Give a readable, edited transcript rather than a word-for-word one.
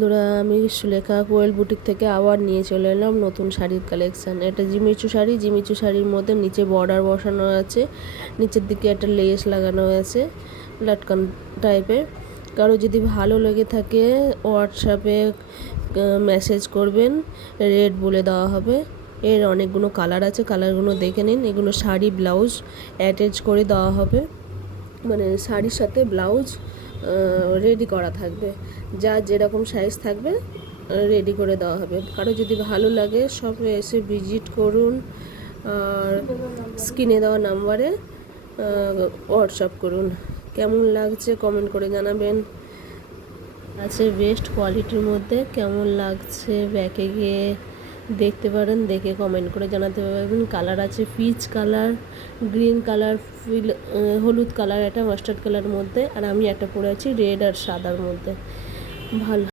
বন্ধুরা, আমি সুলেখা কোয়েল বুটিক থেকে আবার নিয়ে চলে এলাম নতুন শাড়ির কালেকশান। এটা জিমিচু শাড়ি। জিমিচু শাড়ির মধ্যে নিচে বর্ডার বসানো আছে, নিচের দিকে একটা লেস লাগানো আছে লাটকান টাইপের। কারো যদি ভালো লেগে থাকে হোয়াটসঅ্যাপে মেসেজ করবেন, রেড বলে দেওয়া হবে। এর অনেকগুলো কালার আছে, কালারগুলো দেখে নিন। এগুলো শাড়ি ব্লাউজ অ্যাটাচ করে দেওয়া হবে, মানে শাড়ির সাথে ব্লাউজ রেডি করা থাকবে, যা যেরকম সাইজ থাকবে রেডি করে দেওয়া হবে। কারো যদি ভালো লাগে শপে এসে ভিজিট করুন, আর স্ক্রিনে দেওয়া নাম্বারে হোয়াটসঅ্যাপ করুন। কেমন লাগছে কমেন্ট করে জানাবেন। আছে বেস্ট কোয়ালিটির মধ্যে, কেমন লাগছে ব্যাকে গিয়ে দেখতে পারেন, দেখে কমেন্ট করে জানাতে পারবেন। কালার আছে পিচ কালার, গ্রিন কালার, হলুদ কালার, এটা মাস্টার্ড কালার মধ্যে, আর আমি একটা পরে আছি রেড আর সাদার মধ্যে। ভালো।